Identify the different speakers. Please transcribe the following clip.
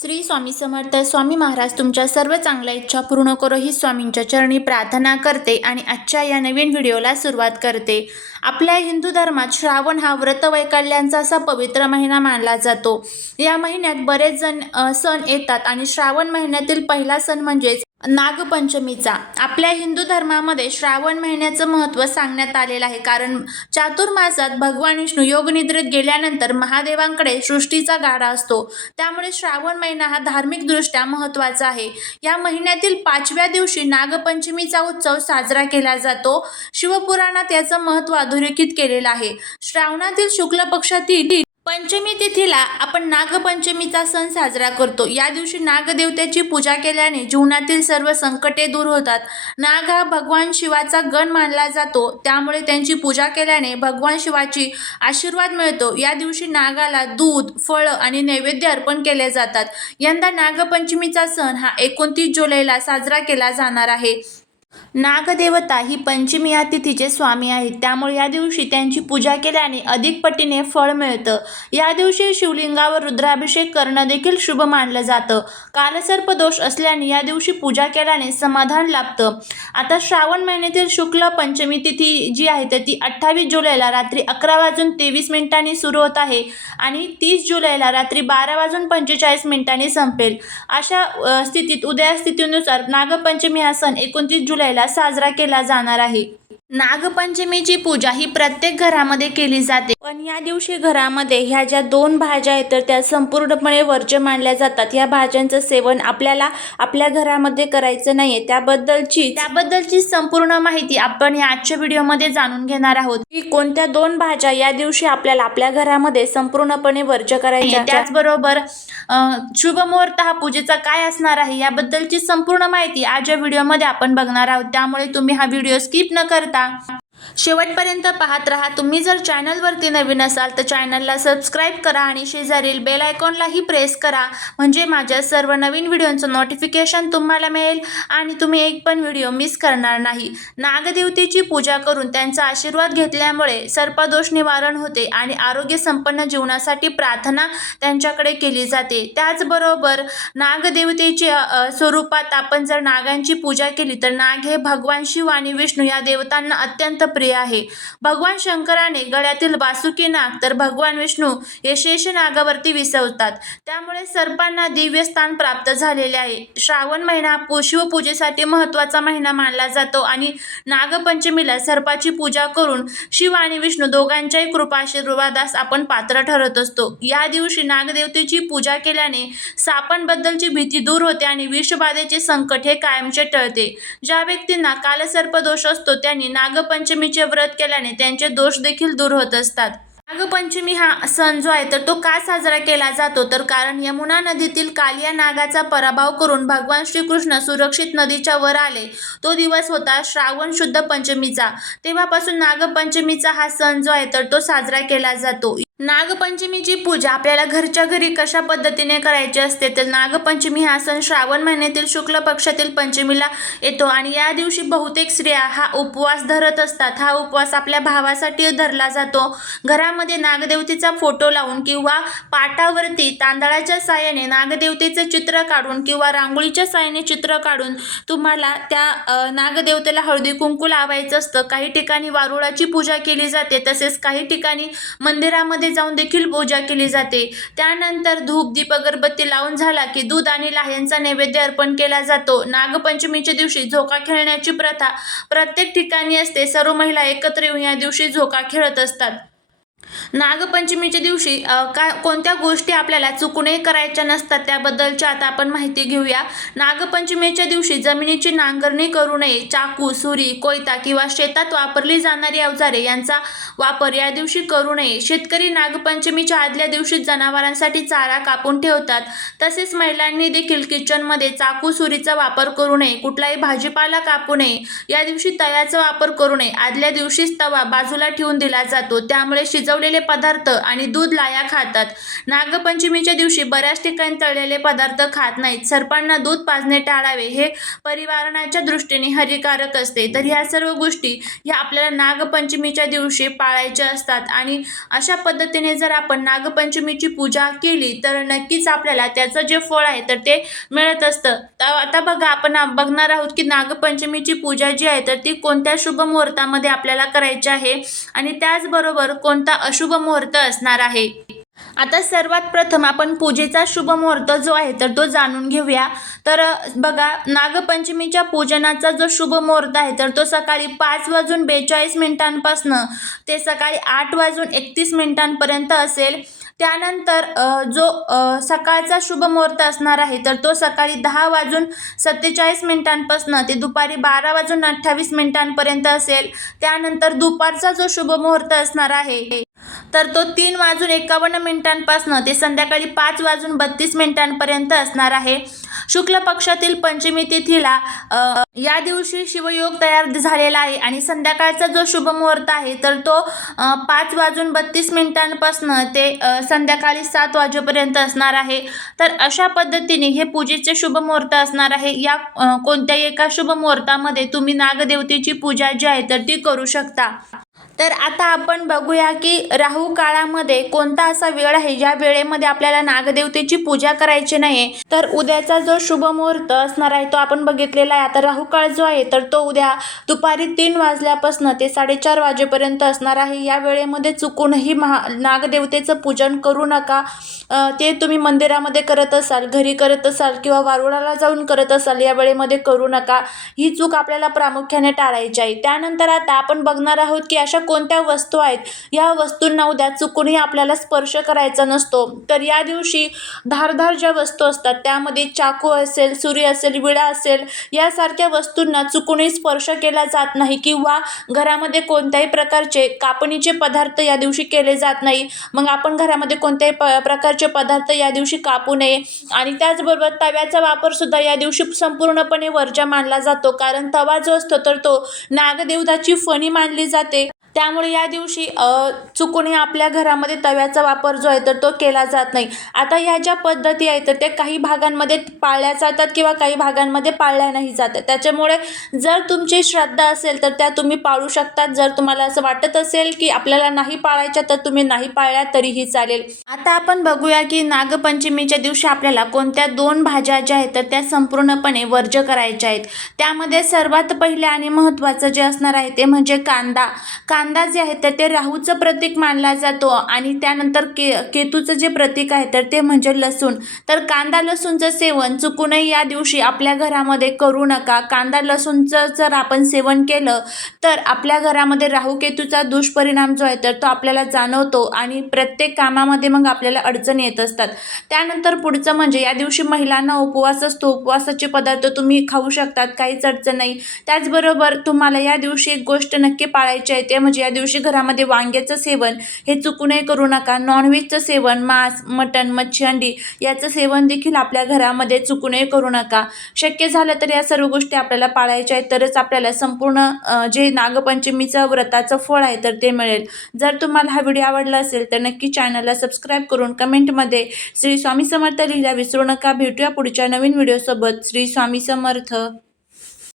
Speaker 1: श्री स्वामी समर्थ स्वामी महाराज तुमच्या सर्व चांगल्या इच्छा पूर्ण करो ही स्वामींच्या चरणी प्रार्थना करते आणि आजच्या या नवीन व्हिडिओला सुरुवात करते. आपल्या हिंदू धर्मात श्रावण हा व्रत वैकल्यांचा असा पवित्र महिना मानला जातो. या महिन्यात बरेच जण सण येतात आणि श्रावण महिन्यातील पहिला सण म्हणजेच नागपंचमीचा. आपल्या हिंदू धर्मामध्ये श्रावण महिन्याचं महत्त्व सांगण्यात आलेलं आहे. कारण चातुर्मासात भगवान विष्णू योगनिद्रेत गेल्यानंतर महादेवांकडे सृष्टीचा गाडा असतो. त्यामुळे श्रावण महिना हा धार्मिकदृष्ट्या महत्त्वाचा आहे. या महिन्यातील पाचव्या दिवशी नागपंचमीचा उत्सव साजरा केला जातो. शिवपुराणात याचं महत्त्व अधोरेखित केलेलं आहे. श्रावणातील शुक्ल पक्षातील पंचमी तिथीला आपण नागपंचमीचा सण साजरा करतो. या दिवशी नागदेवतेची पूजा केल्याने जीवनातील सर्व संकटे दूर होतात. नाग हा भगवान शिवाचा गण मानला जातो. त्यामुळे त्यांची पूजा केल्याने भगवान शिवाची आशीर्वाद मिळतो. या दिवशी नागाला दूध फळं आणि नैवेद्य अर्पण केले जातात. यंदा नागपंचमीचा सण हा एकोणतीस जुलैला साजरा केला जाणार आहे. नागदेवता ही पंचमी या तिथीचे स्वामी आहेत. त्यामुळे या दिवशी त्यांची पूजा केल्याने अधिक पटीने फळ मिळतं. या दिवशी शिवलिंगावर रुद्राभिषेक करणं देखील शुभ मानलं जातं. कालसर्प दोष असल्याने या दिवशी पूजा केल्याने समाधान लाभतं. आता श्रावण महिन्यातील शुक्ल पंचमी तिथी जी आहे तर ती अठ्ठावीस जुलैला रात्री अकरा वाजून तेवीस मिनिटांनी सुरू होत आहे आणि तीस जुलैला रात्री बारा वाजून पंचेचाळीस मिनिटांनी संपेल. अशा स्थितीत उदया स्थितीनुसार नागपंचमी हा सण एकोणतीस जुलैला साजरा केला जाणार आहे. नागपंचमीची पूजा ही प्रत्येक घरामध्ये केली जाते. पण या दिवशी घरामध्ये ह्या ज्या दोन भाज्या आहेत तर त्या संपूर्णपणे वर्ज्य मानल्या जातात. या भाज्यांचं सेवन आपल्याला आपल्या घरामध्ये करायचं नाहीये. त्याबद्दलची त्याबद्दलची संपूर्ण माहिती आपण या आजच्या व्हिडिओमध्ये जाणून घेणार आहोत. की कोणत्या दोन भाज्या या दिवशी आपल्याला आपल्या घरामध्ये संपूर्णपणे वर्ज्य करायच्या त्याचबरोबर शुभ मुहूर्त हा पूजेचा काय असणार आहे? याबद्दलची संपूर्ण माहिती आज या व्हिडिओमध्ये आपण बघणार आहोत. त्यामुळे तुम्ही हा व्हिडिओ स्किप न करता शेवटपर्यंत पाहत राहा. तुम्ही जर चॅनलवरती नवीन असाल तर चॅनलला सबस्क्राईब करा आणि शेजारील बेल आयकॉनलाही प्रेस करा. म्हणजे माझ्या सर्व नवीन व्हिडिओंचं नोटिफिकेशन तुम्हाला मिळेल आणि तुम्ही एक पण व्हिडिओ मिस करणार नाही. नागदेवतेची पूजा करून त्यांचा आशीर्वाद घेतल्यामुळे सर्पदोष निवारण होते आणि आरोग्य संपन्न जीवनासाठी प्रार्थना त्यांच्याकडे केली जाते. त्याचबरोबर नागदेवतेच्या स्वरूपात आपण जर नागांची पूजा केली तर नाग हे भगवान शिव आणि विष्णू या देवतांना अत्यंत प्रिय आहे. भगवान शंकराने गळ्यातील वासुकी नाग तर भगवान विष्णू यशेष शेष नागावरती विसवतात. त्यामुळे सर्पांना दिव्य स्थान प्राप्त झालेले आहे. श्रावण महिना शिवपूजेसाठी महत्त्वाचा महिना मानला जातो आणि नागपंचमीला सर्पाची पूजा करून शिव आणि विष्णू दोघांच्याही कृपा आशीर्वादास आपण पात्र ठरत असतो. या दिवशी नागदेवतेची पूजा केल्याने सापांबद्दलची भीती दूर होते आणि विषबाधेचे संकट हे कायमचे टळते. ज्या व्यक्तींना कालसर्प दोष असतो त्यांनी नागपंचमीचे व्रत केल्याने त्यांचे दोष देखील दूर होत असतात. नागपंचमी हा सण जो आहे तर तो का साजरा केला जातो? तर कारण यमुना नदीतील कालिया नागाचा पराभव करून भगवान श्रीकृष्ण सुरक्षित नदीच्या वर आले. तो दिवस होता श्रावण शुद्ध पंचमीचा. तेव्हापासून नागपंचमीचा हा सण जो आहे तर तो साजरा केला जातो. नागपंचमीची पूजा आपल्याला घरच्या घरी कशा पद्धतीने करायची असते तर नागपंचमी हा सण श्रावण महिन्यातील शुक्ल पक्षातील पंचमीला येतो. आणि या दिवशी बहुतेक स्त्रिया हा उपवास धरत असतात. हा उपवास आपल्या भावासाठी धरला जातो. घरामध्ये नागदेवतेचा फोटो लावून किंवा पाटावरती तांदळाच्या साहाय्याने नागदेवतेचं चित्र काढून किंवा रांगोळीच्या साहाय्याने चित्र काढून तुम्हाला त्या नागदेवतेला हळदी कुंकू लावायचं असतं. काही ठिकाणी वारुळाची पूजा केली जाते. तसेच काही ठिकाणी मंदिरामध्ये जाऊन देखील पूजा केली जाते. त्यानंतर धूप दीप अगरबत्ती लावून झाला की दूध आणि लाह्यांचा नैवेद्य अर्पण केला जातो. नागपंचमीच्या दिवशी झोका खेळण्याची प्रथा प्रत्येक ठिकाणी असते. सर्व महिला एकत्र येऊन या दिवशी झोका खेळत असतात. नागपंचमीच्या दिवशी काय कोणत्या गोष्टी आपल्याला चुकूनही करायच्या नसतात त्याबद्दलची आता आपण माहिती घेऊया. नागपंचमीच्या दिवशी जमिनीची नांगरणी करू नये. चाकू सुरी कोयता किंवा शेतात वापरली जाणारी अवजारे यांचा वापर या दिवशी करू नये. शेतकरी नागपंचमीच्या आदल्या दिवशी जनावरांसाठी चारा कापून ठेवतात. तसेच महिलांनी देखील किचनमध्ये चाकू सुरीचा वापर करू नये. कुठलाही भाजीपाला कापू नये. या दिवशी तव्याचा वापर करू नये. आदल्या दिवशीच तवा बाजूला ठेवून दिला जातो. त्यामुळे शिजवलेले तळलेले पदार्थ आणि दूध लाया खातात. नागपंचमीच्या दिवशी बऱ्याच ठिकाणी तळलेले पदार्थ खात नाहीत. सर्पांना दूध पाजणे टाळावे हे परिवारणाच्या दृष्टीने हानिकारक असते. तर ह्या सर्व गोष्टी ह्या आपल्याला नागपंचमीच्या दिवशी पाळायच्या असतात आणि अशा पद्धतीने जर आपण नागपंचमीची पूजा केली तर नक्कीच आपल्याला त्याचं जे फळ आहे तर ते मिळत असतं. तर आता बघा आपण बघणार आहोत की नागपंचमीची पूजा जी आहे तर ती कोणत्या शुभ मुहूर्तामध्ये आपल्याला करायची आहे आणि त्याचबरोबर कोणता अशुभ शुभ मुहूर्त असणार आहे. आता सर्वात प्रथम आपण पूजेचा शुभ मुहूर्त जो आहे तर तो जाणून घेऊया. तर बघा नागपंचमीच्या पूजनाचा जो शुभ मुहूर्त आहे तर तो सकाळी पाच वाजून बेचाळीस मिनिटांपासनं ते सकाळी आठ वाजून एकतीस मिनिटांपर्यंत असेल. त्यानंतर जो सकाळचा शुभ मुहूर्त असणार आहे तर तो सकाळी दहा वाजून सत्तेचाळीस मिनिटांपासनं ते दुपारी बारा वाजून अठ्ठावीस मिनिटांपर्यंत असेल. त्यानंतर दुपारचा जो शुभ मुहूर्त असणार आहे तर तो तीन वाजून एकावन्न मिनिटांपासनं ते संध्याकाळी पाच वाजून बत्तीस मिनिटांपर्यंत असणार आहे. शुक्ल पक्षातील पंचमी तिथीला या दिवशी शिवयोग तयार झालेला आहे आणि संध्याकाळचा जो शुभ मुहूर्त आहे तर तो पाच वाजून बत्तीस मिनिटांपासनं ते संध्याकाळी सात वाजेपर्यंत असणार आहे. तर अशा पद्धतीने हे पूजेचे शुभ मुहूर्त असणार आहे. या कोणत्याही एका शुभ मुहूर्तामध्ये तुम्ही नागदेवतेची पूजा जी आहे तर ती करू शकता. तर आता आपण बघूया की राहू काळामध्ये कोणता असा वेळ आहे? ज्या वेळेमध्ये आपल्याला नागदेवतेची पूजा करायची नाही तर उद्याचा जो शुभ मुहूर्त असणार आहे तो आपण बघितलेला आहे. आता राहू काळ जो आहे तर तो उद्या दुपारी तीन वाजल्यापासून ते साडेचार वाजेपर्यंत असणार आहे. या वेळेमध्ये चुकूनही महा नागदेवतेचं पूजन करू नका. ते तुम्ही मंदिरामध्ये करत असाल घरी करत असाल किंवा वारुळाला जाऊन करत असाल या वेळेमध्ये करू नका. ही चूक आपल्याला प्रामुख्याने टाळायची आहे. त्यानंतर आता आपण बघणार आहोत की अशा कोणत्या वस्तू आहेत? या वस्तूंना उद्या चुकूनही आपल्याला स्पर्श करायचा नसतो. तर या दिवशी धारधार ज्या वस्तू असतात त्यामध्ये चाकू असेल सुरी असेल विडा असेल यासारख्या वस्तूंना चुकूनही स्पर्श केला जात नाही किंवा घरामध्ये कोणत्याही प्रकारचे कापणीचे पदार्थ या दिवशी केले जात नाही. मग आपण घरामध्ये कोणत्याही प प्रकारचे पदार्थ या दिवशी कापू नये. आणि त्याचबरोबर तव्याचा वापर सुद्धा या दिवशी संपूर्णपणे वर्जा मानला जातो. कारण तवा जो असतो तर तो नागदेवताची फणी मानली जाते. त्यामुळे या दिवशी चुकूनही आपल्या घरामध्ये तव्याचा वापर जो आहे तर तो केला जात नाही. आता ह्या ज्या पद्धती आहेत तर त्या काही भागांमध्ये पाळल्या जातात किंवा काही भागांमध्ये पाळल्या नाही जातात. त्याच्यामुळे जर तुमची श्रद्धा असेल तर त्या तुम्ही पाळू शकतात. जर तुम्हाला असं वाटत असेल की आपल्याला नाही पाळायच्या तर तुम्ही नाही पाळल्या तरीही चालेल. आता आपण बघूया की नागपंचमीच्या दिवशी आपल्याला कोणत्या दोन भाज्या ज्या आहेत तर त्या संपूर्णपणे वर्ज्य करायच्या आहेत. त्यामध्ये सर्वात पहिले आणि महत्त्वाचं जे असणार आहे ते म्हणजे कांदा. कांदा जे आहे तर ते राहूचं प्रतीक मानला जातो आणि त्यानंतर के केतूचं जे प्रतीक आहे तर ते म्हणजे लसूण. तर कांदा लसूणचं सेवन चुकूनही या दिवशी आपल्या घरामध्ये करू नका. कांदा लसूणचं जर आपण सेवन केलं तर आपल्या घरामध्ये राहू केतूचा दुष्परिणाम जो आहे तर तो आपल्याला जाणवतो आणि प्रत्येक कामामध्ये मग आपल्याला अडचण येत असतात. त्यानंतर पुढचं म्हणजे या दिवशी महिलांना उपवास असतो. उपवासाचे पदार्थ तुम्ही खाऊ शकतात काहीच अडचण नाही. त्याचबरोबर तुम्हाला या दिवशी एक गोष्ट नक्की पाळायची आहे ते म्हणजे म्हणजे या दिवशी घरामध्ये वांग्याचं सेवन हे चुकूनही करू नका. नॉनव्हेजचं सेवन मांस मटण मच्छी अंडी याचं सेवन देखील आपल्या घरामध्ये चुकूनही करू नका. शक्य झालं तर या सर्व गोष्टी आपल्याला पाळायच्या आहेत तरच आपल्याला संपूर्ण जे नागपंचमीचं व्रताचं फळ आहे तर ते मिळेल. जर तुम्हाला हा व्हिडिओ आवडला असेल तर नक्की चॅनलला सबस्क्राईब करून कमेंटमध्ये श्री स्वामी समर्थ लिहिला विसरू नका. भेटूया पुढच्या नवीन व्हिडिओसोबत. श्री स्वामी समर्थ.